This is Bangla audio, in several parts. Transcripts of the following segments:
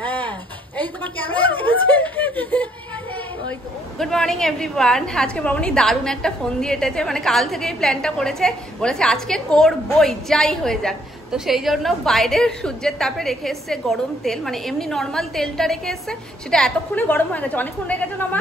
হ্যাঁ এই তোমার ক্যামেরা দেখেছে। Good morning everyone. আজকে মামনি দারুণ একটা ফোন দিয়ে এটেছে, মানে কাল থেকে এই প্ল্যানটা করেছে, বলেছে আজকে করবই যাই হয়ে যাক। তো সেই জন্য বাইরের সূর্যের তাপে রেখে এসছে গরম তেল, মানে এমনি নর্মাল তেলটা রেখে এসছে, সেটা এতক্ষণে গরম হয়ে গেছে। অনেকক্ষণ রেখেছে না মা?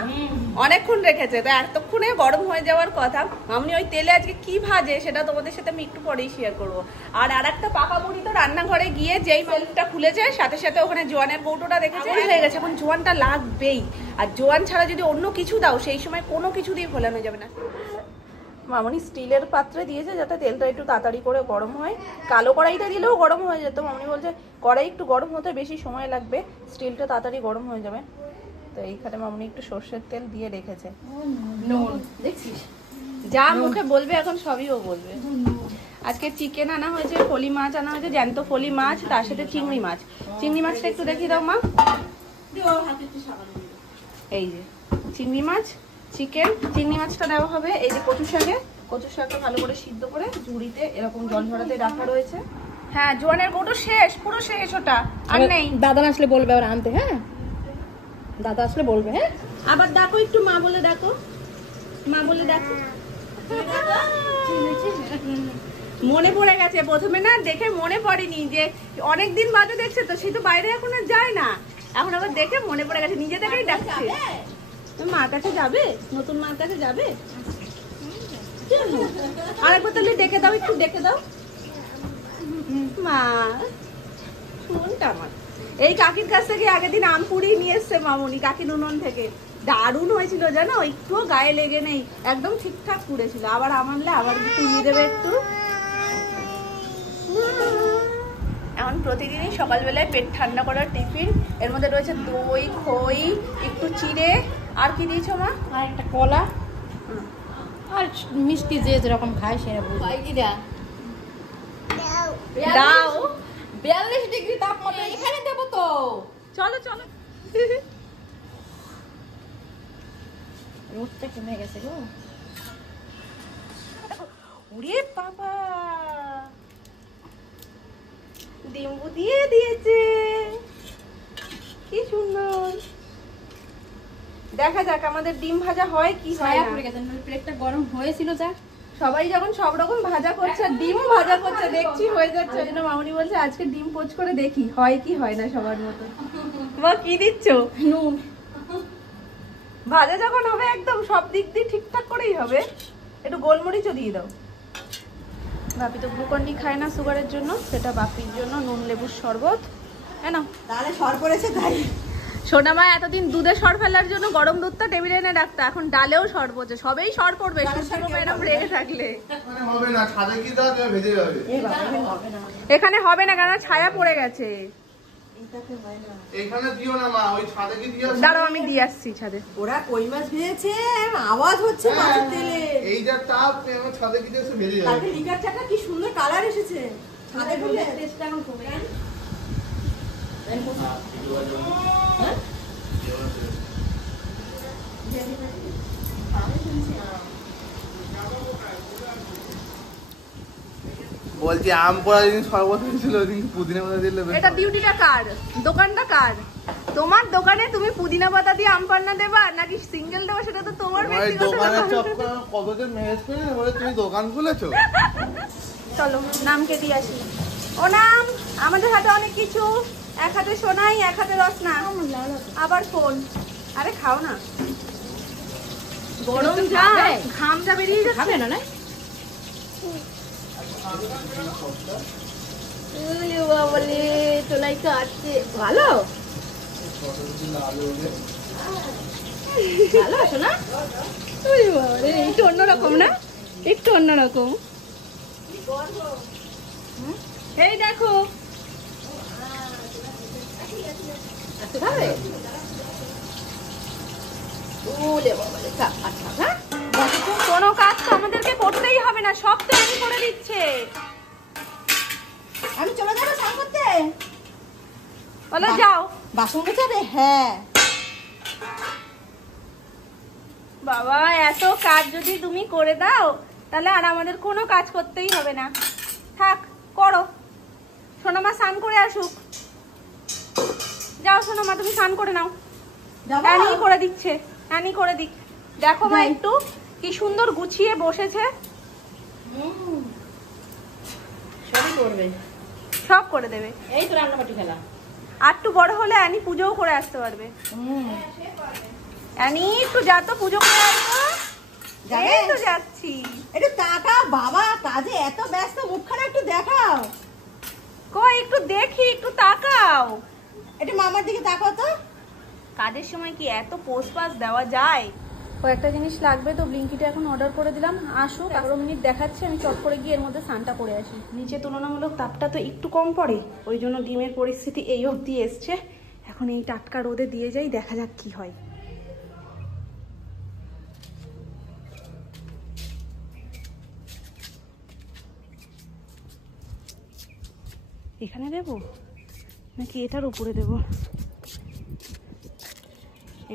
অনেকক্ষণ রেখেছে, তো এতক্ষণে গরম হয়ে যাওয়ার কথা। মামনি ওই তেলে আজকে কি ভাজে সেটা তোমাদের সাথে আমি একটু পরেই শেয়ার করবো। আর একটা পাকা বুড়ি তো রান্নাঘরে গিয়ে যেই সেলফটা খুলেছে সাথে সাথে ওখানে জোয়ানের কৌটোটা দেখেছে, হয়ে গেছে। এখন জোয়ানটা লাগবেই, আর জোয়ান ছাড়া যদি অন্য কিছু দাও সেই সময় কোনো কিছু দিয়ে ফোলানো যাবে না। মামনি স্টিলের পাত্রে দিয়েছে যাতে তেলটা একটু তাড়াতাড়ি করে গরম হয়। কালো কড়াইটা দিলেও গরম হয়ে যেত, মামনি বলছে কড়াই একটু গরম হতে বেশি সময় লাগবে, স্টিলটা তাড়াতাড়ি গরম হয়ে যাবে। তো এইখানে মামনি একটু সর্ষের তেল দিয়ে রেখেছে। দেখছিস যা মুখে বলবে এখন সবই ও বলবে। আজকে চিকেন আনা হয়েছে, ফলি মাছ আনা হয়েছে, জ্যান্ত ফলি মাছ, তার সাথে চিংড়ি মাছ। চিংড়ি মাছটা একটু দেখিয়ে দাও মা। এই যে চিংড়ি মাছ, চিকেন, চিংড়ি মাছটা দেওয়া হবে এই যে কচু শাকটা ভালো করে সিদ্ধ করে ঝুড়িতে এরকম জল ঝরাতে রাখা রয়েছে। হ্যাঁ জোয়ানের কৌটো শেষ, পুরো শেষ, ওটা আর নেই। দাদা আসলে বলবে আবার আনতে। হ্যাঁ দাদা আসলে বলবে। হ্যাঁ আবার দেখো একটু মা বলে দেখো, মা বলে দেখো। মনে পড়ে গেছে, প্রথমে না দেখে মনে পড়েনি, যে অনেকদিন বাদে দেখছে তো, সে তো বাইরে এখন আর যায় না, এখন আবার দেখে মনে পড়ে গেছে, নিজে থেকেই ডাকছে। মার কাছে যাবে, নতুন মার কাছে যাবে। আরেকবার তাহলে ডেকে দাও, একটু ডেকে দাও মা। শুনটা আমার এই কাকির কাছ থেকে আগের দিন আম পুড়িয়ে নিয়ে এসছে মামনি, কাকির উনুন থেকে। দারুণ হয়েছিল জানো, একটুও গায়ে লেগে নেই, একদম ঠিকঠাক পুড়েছিল। আবার আমানলে আবার পুড়িয়ে দেবে একটু। এখন প্রতিদিনই সকালবেলায় পেট ঠান্ডা করার টিফিন, এর মধ্যে রয়েছে দই, খই, একটু চিড়ে, আর কি দিয়েছো মা? আর একটা কলা আর মিষ্টি যে যেরকম খায় সেরকম। দাও 42 ডিগ্রি তাপমাত্রা এখানে দেবো তো। চলো চলো। রোদটা কমে গেছে গো। ওরে বাবা, ডিম্বু দিয়ে দিয়েছে, কি সুন্দর। দেখা যাক আমাদের ডিম ভাজা হয় কি হয় না। পড়ে গেছে, প্লেটটা গরম হয়েছিল যা। সবাই যখন সব রকম ভাজা করছে, ডিম ভাজা করছে, দেখছি হয়ে যাচ্ছে। ওই জন্য মামনি বলছে আজকে ডিম পোচ করে দেখি হয় কি হয় না সবার মতো। মা কি দিচ্ছ? নুন। ভাজা যখন হবে একদম সব দিক দিয়ে ঠিকঠাক করেই হবে, একটু গোলমরিচও দিয়ে দাও। বাপি তো গ্লুকন্ডি খায় না সুগারের জন্য, সেটা বাপির জন্য নুন লেবুর শরবত। হ্যাঁ না তাহলে সর পড়েছে তাই। সোনামা এতদিন দুধে সর ফেলার জন্য গরম দুধটা টেবিলে এনে রাখতো, এখন ডালেও সর পড়ছে, সবেই সর পড়বে এরকম রেগে থাকলে। হবে না, ছাদে কি দাও তুমি ভেজে যাবে। এখানে হবে না, কারণ ছায়া পড়ে গেছে। এখানে দিও না মা, ওই ছাদে কি দিও। দাঁড়াও আমি দিয়ে আসছি ছাদে। ওরা কই মাছ ভেজেছে, আওয়াজ হচ্ছে মাছের তেলে। এই যা তাপ, তুমি ছাদে কি দিয়েছো ভেজে যাবে। তাতে লিকার চাটা কি সুন্দর কালার এসেছে। ছাদে ফেলে টেস্টটা এখন কমে গেল। হ্যাঁ বলছি আম পড়া দিন শরবত হয়েছিল, কিন্তু পুদিনা পাতা দিলে। এটা ডিউটিটা কার? দোকানটা কার? তোমার দোকানে তুমি পুদিনা পাতা দিয়ে আম পান্না দেবা নাকি সিঙ্গেল দেবা, সেটা তো তোমার ব্যক্তিগত দোকানের ব্যাপার। চক্কর কতজন মেহেজ করে বলে তুমি দোকান খুলেছো। চলো নামকে দিয়ে আসি। ও নাম, আমাদের হাতে অনেক কিছু, এক হাতে সোনাই, এক হাতে রসনা, আবার ফোন। আরে খাও না, গরম যা, ঘাম যা বেরিয়ে যাচ্ছে। খাবে না না? বলে চলাই কাটছে ভালো ভালো আছো না? একটু অন্যরকম না, একটু অন্যরকম। এই দেখো খাবে কোনো কাজ তো আমাদেরকে করতেই হবে না, সব তো আমি করে দিচ্ছে। আমি চলে যাবো স্নান করতে। বলো যাও। বাসন গোছাবে? হ্যাঁ বাবা এত কাজ যদি তুমি করে দাও তাহলে আর আমাদের কোনো কাজ করতেই হবে না। থাক করো, সোনামা স্নান করে আসুক। যাও শোনো মা, তুমি স্নান করে নাও। অ্যানি করে দিচ্ছে, অ্যানি করে দিক। দেখো মা একটু কি সুন্দর গুছিয়ে বসেছে। সবই করবে, সব করে দেবে। এই তো রান্নাবাটি খেলা। আর একটু বড় হলে অ্যানি পুজোও করে আসতে পারবে। অ্যানি একটু যা তো পুজো করে আসবো। এই তো যাচ্ছি। একটু তাকাও বাবা, কাজে এত ব্যস্ত, মুখখানা একটু দেখাও। কই একটু দেখি, একটু তাকাও। একটু মামার দিকে তাকাও তো। কাজের সময় কি এত পোস্ট পাস দেওয়া যায়? কয়েকটা জিনিস লাগবে তো ব্লিঙ্কিটে এখন অর্ডার করে দিলাম। আসুক, 11 মিনিট দেখাচ্ছে, আমি চট করে গিয়ে এর মধ্যে স্নানটা করে আসি। নিচে তুলনামূলক তাপটা তো একটু কম পড়ে, ওই জন্য ডিমের পরিস্থিতি এই অবধি এসছে। এখন এই টাটকা রোদে দিয়ে যাই, দেখা যাক কি হয়। এখানে দেবো নাকি এটার উপরে দেবো?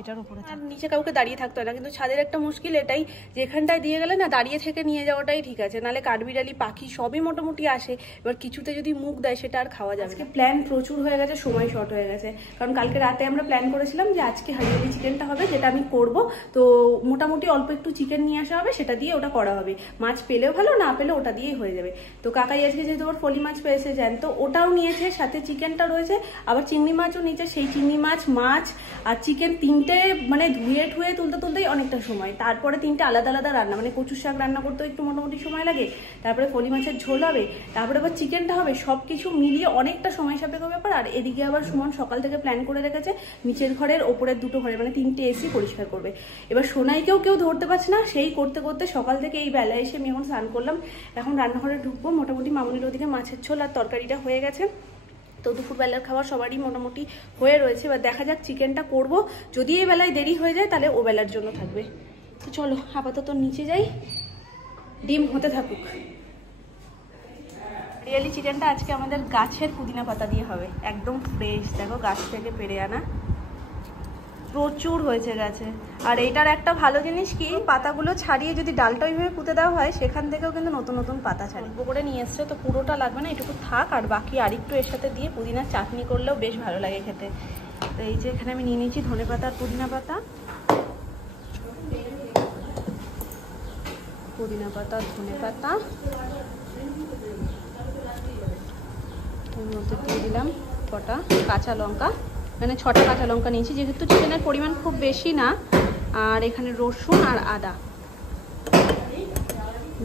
এটার উপরে। আর নিচে কাউকে দাঁড়িয়ে থাকতে হয় না, কিন্তু ছাদের একটা মুশকিল এটাই, যেখানটায় দিয়ে গেলে না দাঁড়িয়ে থেকে নিয়ে যাওয়াটাই ঠিক আছে, নাহলে কাঠবিড়ালি পাখি সবই মোটামুটি আসে, এবার কিছুতে যদি মুখ দেয় সেটা আর খাওয়া যাবে না। প্ল্যান প্রচুর হয়ে গেছে, সময় শর্ট হয়ে গেছে, কারণ কালকে রাতে আমরা প্ল্যান করেছিলাম যে আজকে হারিয়ালি চিকেনটা হবে, যেটা আমি করব। তো মোটামুটি অল্প একটু চিকেন নিয়ে আসা হবে, সেটা দিয়ে ওটা করা হবে। মাছ পেলেও ভালো, না পেলে ওটা দিয়েই হয়ে যাবে। তো কাকাই আজকে যেহেতু ওর ফলি মাছ পেয়েছে জ্যান্ত, ওটাও নিয়েছে, সাথে চিকেনটা রয়েছে, আবার চিংড়ি মাছও নিয়েছে। সেই চিংড়ি মাছ, মাছ আর চিকেন তিনটে মানে ধুয়ে ঠুয়ে তুলতেই অনেকটা সময়। তারপরে 3টে আলাদা আলাদা রান্না, মানে কচুর শাক রান্না করতেও একটু মোটামুটি সময় লাগে, তারপরে ফলি মাছের ঝোল হবে, তারপরে আবার চিকেনটা হবে, সবকিছু মিলিয়ে অনেকটা সময় সাপেক্ষ ব্যাপার। আর এদিকে আবার সুমন সকাল থেকে প্ল্যান করে রেখেছে নিচের ঘরের ওপরের 2টো ঘরে, মানে 3টে এসি পরিষ্কার করবে। এবার সোনাইকেও কেউ ধরতে পারছে না, সেই করতে করতে সকাল থেকে এই বেলায় এসে আমি এখন স্নান করলাম। এখন রান্নাঘরে ঢুকবো। মোটামুটি মামুনির ওদিকে মাছের ঝোল আর তরকারিটা হয়ে গেছে, তো দুপুরবেলার খাবার সবারই মোটামুটি হয়ে রয়েছে। এবার দেখা যাক চিকেনটা করব, যদি এই বেলায় দেরি হয়ে যায় তাহলে ও বেলার জন্য থাকবে। তো চলো আপাতত নিচে যাই, ডিম হতে থাকুক। রিয়েলি চিকেনটা আজকে আমাদের গাছের পুদিনা পাতা দিয়ে হবে, একদম ফ্রেশ, দেখো গাছ থেকে পেড়ে আনা, প্রচুর হয়েছে গাছে। আর এইটার একটা ভালো জিনিস কি, পাতাগুলো ছাড়িয়ে যদি ডালটা ওইভাবে পুঁতে দেওয়া হয়, সেখান থেকেও কিন্তু নতুন নতুন পাতা ছাড়িয়ে করে নিয়ে এসছে। তো পুরোটা লাগবে না, এটুকু থাক, আর বাকি আরেকটু এর সাথে দিয়ে পুদিনার চাটনি করলেও বেশ ভালো লাগে খেতে। তো এই যে এখানে আমি নিয়ে নিয়েছি ধনে পাতা আর পুদিনা পাতা, পুদিনা পাতা, ধনে পাতা, এর মধ্যে দিয়ে দিলাম কটা কাঁচা লঙ্কা, মানে 6টা কাঁচা লঙ্কা নিয়েছি, যেহেতু চিকেনের পরিমাণ খুব বেশি না। আর এখানে রসুন আর আদা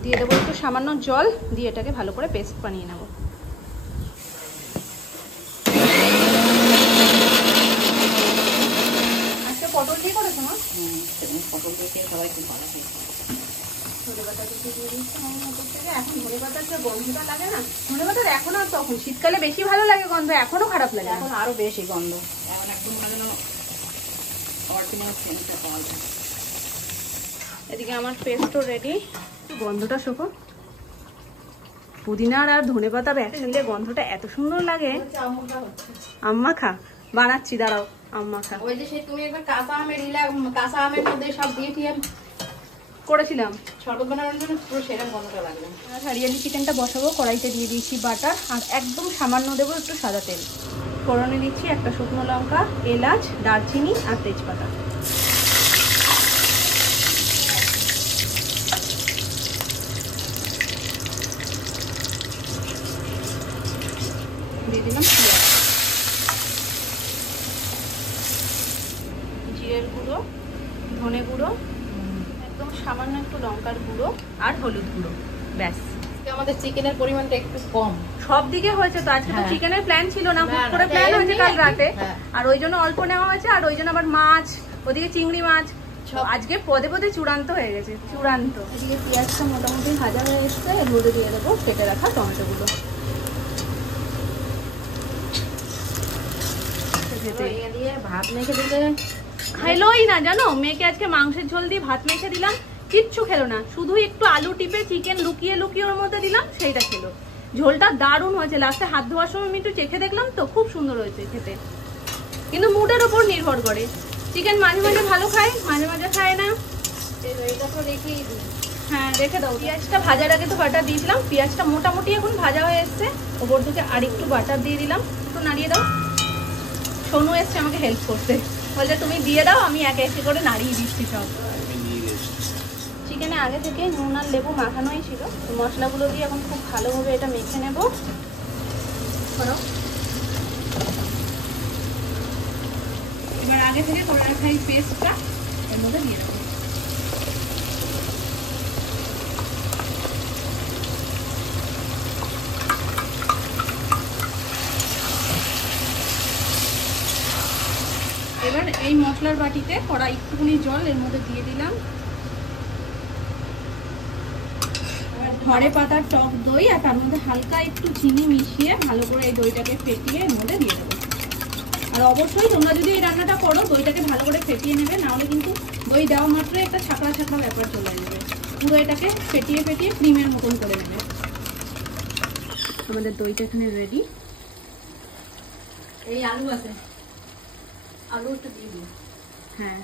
দিয়ে দেবো, একটু সামান্য জল দিয়ে এটাকে ভালো করে পেস্ট বানিয়ে নেব। আজকে পটল দিয়ে করেছো না? পটল দিয়ে সবাই খুব ভালো খায়। এখন ধনে পাতার যে গন্ধটা লাগে না, ধনে পাতার এখন আর তখন শীতকালে বেশি ভালো লাগে গন্ধ, এখনো খারাপ লাগে, এখন আরো বেশি গন্ধ, এখন একটু মনে যেন অরিজিনাল সেন্টটা পাওয়া যায়। এদিকে আমার পেস্টও রেডি, গন্ধটা শোকো, পুদিনার আর ধনে পাতা একসঙ্গে গন্ধটা এত সুন্দর লাগে। আম্মা খা, বানাচ্ছি, দাঁড়াও আম্মা খা। ওই যে সেই তুমি একবার কাঁচা আমের কাঁচা আমের মধ্যে সব দিয়ে টিয়ে করেছিলাম শরবত বানানোর জন্য, পুরো সেরকম গন্ধটা লাগবে। আর হারিয়ালি চিকেনটা বসাবো, কড়াইতে দিয়ে দিয়েছি বাটার, আর একদম সামান্য দেবো একটু সাদা তেল। ফোড়নে দিচ্ছি একটা শুকনো লঙ্কা, এলাচ, দারচিনি আর তেজপাতা। দিয়ে দিলাম পেঁয়াজ, জিরের গুঁড়ো, ধনে গুঁড়ো, একদম সামান্য একটু লঙ্কার গুঁড়ো আর হলুদ গুঁড়ো, ব্যাস। আমাদের চিকেনের পরিমাণটা একটু কম সব দিকে হয়েছে, তো আজকে তো চিকেনের প্ল্যান ছিল না, হুট করে প্ল্যান হয়েছে কাল রাতে, আর ওই জন্য অল্প নেওয়া হয়েছে, আর ওই জন্য আবার মাছ, ওদিকে চিংড়ি মাছ, আজকে পদে পদে চূড়ান্ত হয়ে গেছে, চূড়ান্ত। এদিকে পেঁয়াজটা মোটামুটি ভাজা হয়ে এসছে, এর মধ্যে দিয়ে দেবো কেটে রাখা টমেটোগুলো। ভাত মেখে দিলে খেলোই না জানো, মেয়েকে আজকে মাংসের ঝোল দিয়ে ভাত মেখে দিলাম, কিচ্ছু খেলো না, শুধু একটু আলু টিপে চিকেন লুকিয়ে লুকিয়ে ওর মধ্যে দিলাম, সেইটা খেলো। ঝোলটা দারুণ হয়েছে, লাস্টে হাত ধোয়ার সময় আমি একটু চেখে দেখলাম, তো খুব সুন্দর হয়েছে খেতে, কিন্তু মুডের ওপর নির্ভর করে। চিকেন মাঝে মাঝে ভালো খায়, মাঝে মাঝে খায় না, এটা তো রেখেই দিই। হ্যাঁ রেখে দাও। পেঁয়াজটা ভাজার আগে তো বাটার দিয়েছিলাম, পেঁয়াজটা মোটামুটি এখন ভাজা হয়ে এসছে, ওপর থেকে আর একটু বাটার দিয়ে দিলাম, একটু নাড়িয়ে দাও। সোনু এসছে আমাকে হেল্প করতে, বলছে তুমি দিয়ে দাও, আমি একে একে করে নাড়িয়ে দিচ্ছি সব। চিকেনে আগে থেকে নুন আর লেবু মাখানোই ছিল, তো মশলাগুলো দিয়ে এখন খুব ভালোভাবে এটা মেখে নেব। এবার আগে থেকে করে রাখা এই পেস্টটা এর মধ্যে দিয়ে দেবো। এবার এই মশলার বাটিতে কড়া একটুখানি জল এর মধ্যে দিয়ে দিলাম, ধরে পাতার টক দই আর তার মধ্যে হালকা একটু চিনি মিশিয়ে ভালো করে এই দইটাকে ফেটিয়ে এর মধ্যে দিয়ে দেবো। আর অবশ্যই তোমরা যদি এই রান্নাটা করো দইটাকে ভালো করে ফেটিয়ে নেবে, নাহলে কিন্তু দই দেওয়া মাত্র একটা ছাকড়া ছাকড়া ব্যাপার চলে যাবে। পুরো এটাকে ফেটিয়ে ফেটিয়ে ক্রিমের মতন করে নেবে। আমাদের দইটা এখানে রেডি। এই আলু আছে, আলু একটু দিয়ে দিই। হ্যাঁ,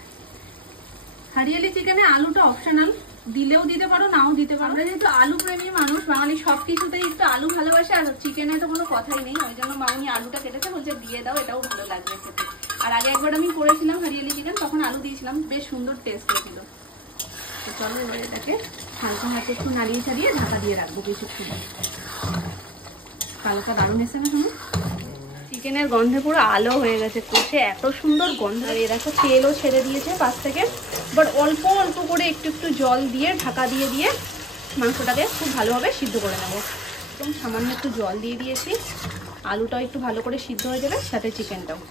হরিয়ালি চিকেনে আলুটা অপশনাল, দিলেও দিতে পারো নাও দিতে পারো। আমরা যেহেতু আলু প্রেমী মানুষ, বাঙালি সব কিছুতেই একটু আলু ভালোবাসে, আর চিকেনে তো কোনো কথাই নেই, ওই জন্য মামনি আলুটা কেটেছে, বলছে দিয়ে দাও, এটাও ভালো লাগবে খেতে। আর আগে একবার আমি করেছিলাম হরিয়ালি চিকেন, তখন আলু দিয়েছিলাম, বেশ সুন্দর টেস্ট হয়েছিল। তো চলো এবার এটাকে হালকা হাতে একটু নাড়িয়ে ছাড়িয়ে ঢাকা দিয়ে রাখবো কিছুক্ষণ। কালকা দারুণ এসে না শুনুন, চিকেনের গন্ধে পুরো আলো হয়ে গেছে, কষে এত সুন্দর গন্ধ। আর এ দেখো তেলও ছেড়ে দিয়েছে পাশ থেকে। বাট অল্প অল্প করে একটু একটু জল দিয়ে ঢাকা দিয়ে দিয়ে মাংসটাকে খুব ভালোভাবে সিদ্ধ করে নেব। একদম সামান্য একটু জল দিয়ে দিয়েছি, আলুটাও একটু ভালো করে সিদ্ধ হয়ে যাবে, সাথে চিকেনটাও।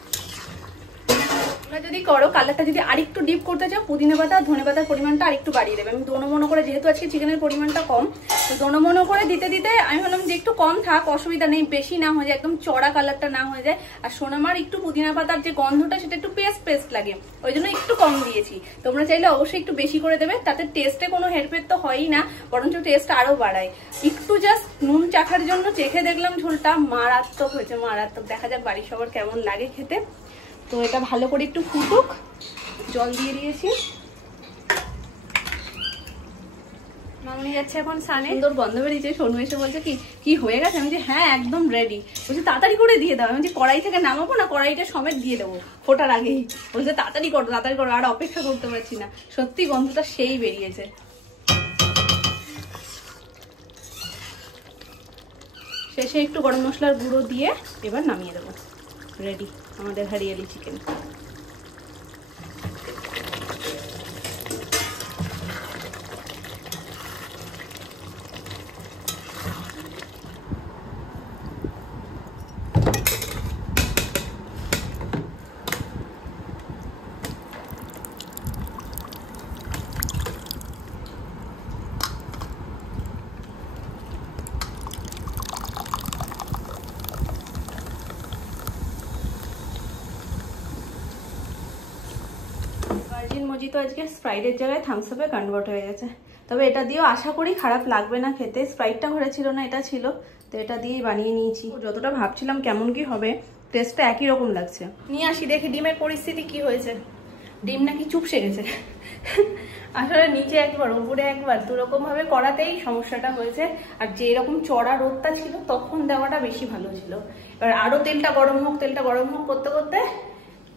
তোমরা যদি করো কালারটা যদি আরেকটু ডিপ করতে চাও, পুদিনা পাতা আর ধনে পাতার পরিমাণটা আরেকটু বাড়িয়ে দেবে। আমি দোনো মনো করে, যেহেতু আজকে চিকেনের পরিমাণটা কম, তো দোনো মনো করে দিতে দিতে আমি ভাবলাম যে একটু কম থাক, অসুবিধা নেই, বেশি না হয়ে যায়, একদম চড়া কালারটা না হয়ে যায়। আর সোনামার একটু পুদিনা পাতার যে গন্ধটা সেটা একটু পেস্ট পেস্ট লাগে, ওই জন্য একটু কম দিয়েছি। তোমরা চাইলে অবশ্যই একটু বেশি করে দেবে, তাতে টেস্টে কোনো হেরফের তো হয়ই না, বরঞ্চ টেস্ট আরো বাড়ায়। একটু জাস্ট নুন চাখার জন্য চেখে দেখলাম, ঝোলটা মারাত্মক হয়েছে, মারাত্মক। দেখা যাক বাড়ির সবার কেমন লাগে খেতে। তো এটা ভালো করে একটু ফুটুক, জল দিয়ে দিয়েছি। মামনি যাচ্ছে এখন সানে, সুন্দর গন্ধ বেরিয়েছে। সোনু এসে বলছে কি হয়ে গেছে? আমি যে হ্যাঁ একদম রেডি। বলছে তাড়াতাড়ি করে দিয়ে দাও। আমি যে কড়াই থেকে নামাবো না, কড়াইটা সমেত দিয়ে দেবো ফোটার আগেই। বলছে তাড়াতাড়ি করো, তাড়াতাড়ি করো, আর অপেক্ষা করতে পারছি না। সত্যি গন্ধটা সেই বেরিয়েছে। শেষে একটু গরম মশলার গুঁড়ো দিয়ে এবার নামিয়ে দেবো। রেডি আমাদের হরিয়ালি চিকেন। ভার্জিন মজিতো আজকে স্প্রাইটের জায়গায় থামস আপে কনভার্ট হয়ে গেছে। তবে এটা দিয়েও আশা করি খারাপ লাগবে না খেতে। স্প্রাইটটা ঘরে ছিল না, এটা ছিল, তো এটা দিয়েই বানিয়ে নিয়েছি। যতটা ভাবছিলাম কেমন কি হবে, টেস্টটা একই রকম লাগছে। নিয়ে আসি দেখি ডিমের পরিস্থিতি কি হয়েছে। ডিম নাকি চুপসে গেছে। আসলে নিচে একবার উপরে একবার দুরকম ভাবে করাতেই সমস্যাটা হয়েছে। আর যে এরকম চড়া রোদটা ছিল তখন দেওয়াটা বেশি ভালো ছিল। এবার আরো তেলটা গরম হোক করতে করতে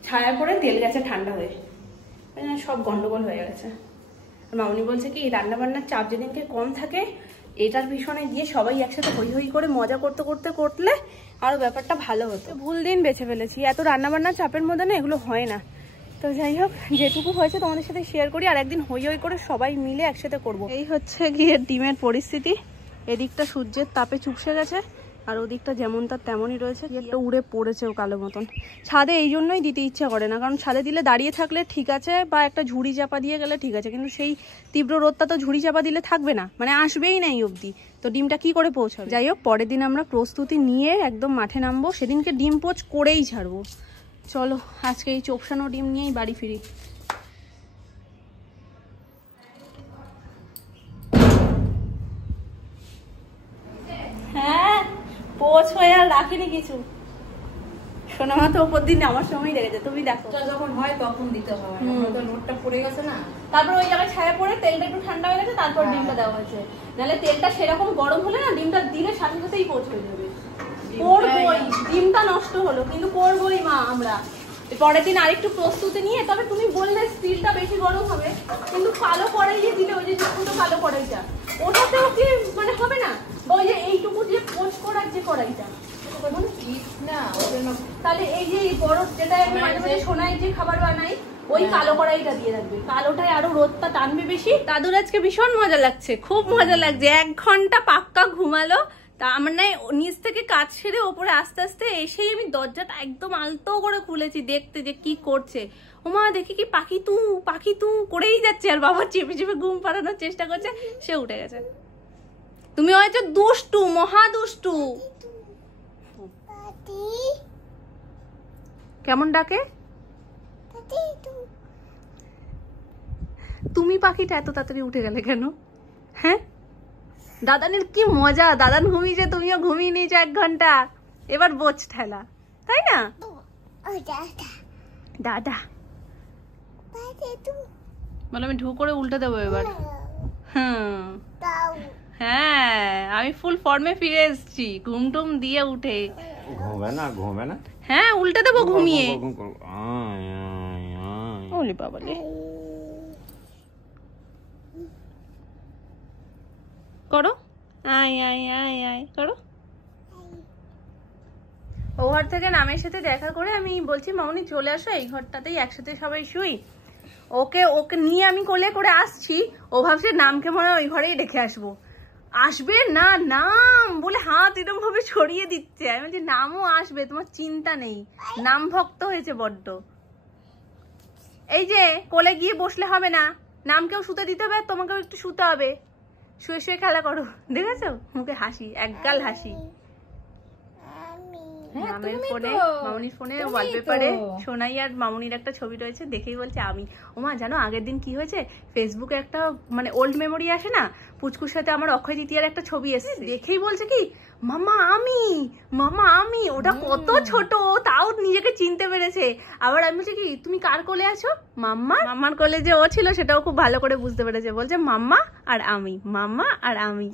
ছায়া পড়ে তেল গেছে ঠান্ডা হয়ে, সব গন্ডগোল হয়ে গেছে। মামনি বলছে কি রান্না বান্নার চাপ যেদিনকে কম থাকে, এটার পিছনে গিয়ে সবাই একসাথে হই হই করে মজা করতে করতে করলে আরো ব্যাপারটা ভালো হতো। ভুল দিন বেছে ফেলেছি, এত রান্না বান্নার চাপের মধ্যে না এগুলো হয় না। তো যাই হোক, যেটুকু হয়েছে তোমাদের সাথে শেয়ার করি, আর একদিন হই হই করে সবাই মিলে একসাথে করব। এই হচ্ছে গিয়ে ডিমের পরিস্থিতি। এদিকটা সূর্যের তাপে চুপসে গেছে, আর ওদিকটা যেমন তার তেমনই রয়েছে। একটা উড়ে পড়েছে ও কালো মতন। ছাদে এই জন্যই দিতে ইচ্ছা করে না, কারণ ছাদে দিলে দাঁড়িয়ে থাকলে ঠিক আছে, বা একটা ঝুড়ি চাপা দিয়ে গেলে ঠিক আছে, কিন্তু সেই তীব্র রোদটা তো ঝুড়ি চাপা দিলে থাকবে না, মানে আসবেই না এই অবধি। তো ডিমটা কি করে পৌঁছাবে? যাই হোক, পরের দিন আমরা প্রস্তুতি নিয়ে একদম মাঠে নামবো। সেদিনকে ডিম পোচ করেই ছাড়বো। চলো আজকে এই চোপসানো ডিম নিয়েই বাড়ি ফিরি। হ্যাঁ, পোচ হয়ে আর রাখিনি কিছু। সোনামা তো ওপর দিন আমার সময় লেগেছে, তুমি দেখো। যখন হয় তখন দিতে হয়, লোডটা পড়ে গেছে না। তারপর ওই জায়গায় ছায়া পড়ে তেলটা একটু ঠান্ডা হয়ে গেছে, তারপর ডিমটা দেওয়া হয়েছে। নাহলে তেলটা সেরকম গরম হলে না ডিমটা দিলে সাথে সাথেই পোচ হয়ে যাবে। করবই, ডিমটা নষ্ট হলো কিন্তু করবই মা আমরা। পরের দিন আরেকটু প্রস্তুতি নিয়ে, তবে তুমি বললে স্টিলটা বেশি গরম হবে, কিন্তু কালো কড়াইয়ে দিলে ওই যে ছোটো কালো কড়াইটা ওটাতেও কি মানে হবে না? ওই যে এইটুকু যে পোচ করার যে কড়াইটা তাহলে এই যে বড় যেটা মাঝে মাঝে সোনায় যে খাবার বানাই ওই কালো কড়াইটা দিয়ে রাখবে, কালোটায় আরো রোদটা টানবে বেশি। দাদুর আজকে ভীষণ মজা লাগছে, খুব মজা লাগছে। 1 ঘন্টা পাক্কা ঘুমালো। তা আমার নাই নিচ থেকে কাজ সেরে ওপরে আস্তে আস্তে এসেই আমি দরজাটা একদম আলতো করে খুলেছি দেখতে যে কি করছে। ওমা দেখি কি পাখি তু করেই যাচ্ছে, আর বাবা চেপে চেপে ঘুম পাড়ানোর চেষ্টা করছে, সে উঠে গেছে। তুমি হয়তো দুষ্টু, মহা দুষ্টু। কেমন ডাকে? তুমি পাখিটা এত তাড়াতাড়ি উঠে গেলে কেন? হ্যাঁ দাদানের কি মজা, দাদান ঘুমিয়েছে, তুমিও ঘুমিয়ে নিয়েছো 1 ঘন্টা, এবার বোঝ ঠেলা, তাই না? দাদা বলো আমি ঢু করে উল্টে দেবো এবার। হ্যাঁ আমি ফুল ফর্মে ফিরে এসেছি, ঘুম টুম দিয়ে উঠে। ঘুমবে না হ্যাঁ উল্টে দেবো ঘুমিয়ে। ওলে বাবালে, করো আয় আয় আয় আয় করো। ও ঘর থেকে নামের সাথে দেখা করে আমি বলছি মামনি চলে আসো, এই ঘরটাতেই একসাথে সবাই শুই। ওকে নিয়ে আমি কোলে করে আসছি, ও ভাবছে নামকে মনে হয় ওই ঘরেই রেখে আসবো। আসবে না, নাম বলে হাত এরকম ভাবে ছড়িয়ে দিচ্ছে। আমি বলছি নামও আসবে, তোমার চিন্তা নেই, নাম ভক্ত হয়েছে বড্ড। এই যে কোলে গিয়ে বসলে হবে না, নামকেও শুতে দিতে হবে, তোমাকেও একটু শুতে হবে। শুয়ে শুয়ে খেলা করো, দেখেছো মুখে হাসি, একগাল হাসি। মামের ফোনে, মামনির ফোনে ওয়ালপেপারে সোনাই আর মামনির একটা ছবি রয়েছে, দেখেই বলছে আমি। ওমা জানো আগের দিন কি হয়েছে, ফেসবুকে একটা মানে ওল্ড মেমোরি আসে না, পুচকুর সাথে আমার অক্ষয় তৃতীয়ার একটা ছবি এসেছে, দেখেই বলছে কি মামা আমি। ওটা কত ছোট, তাও নিজেকে চিনতে পেরেছে। আবার আমি বলছি কি তুমি কার কোলে আছো? মাম্মার কোলে যে ও ছিল সেটাও খুব ভালো করে বুঝতে পেরেছে, বলছে মাম্মা আর আমি।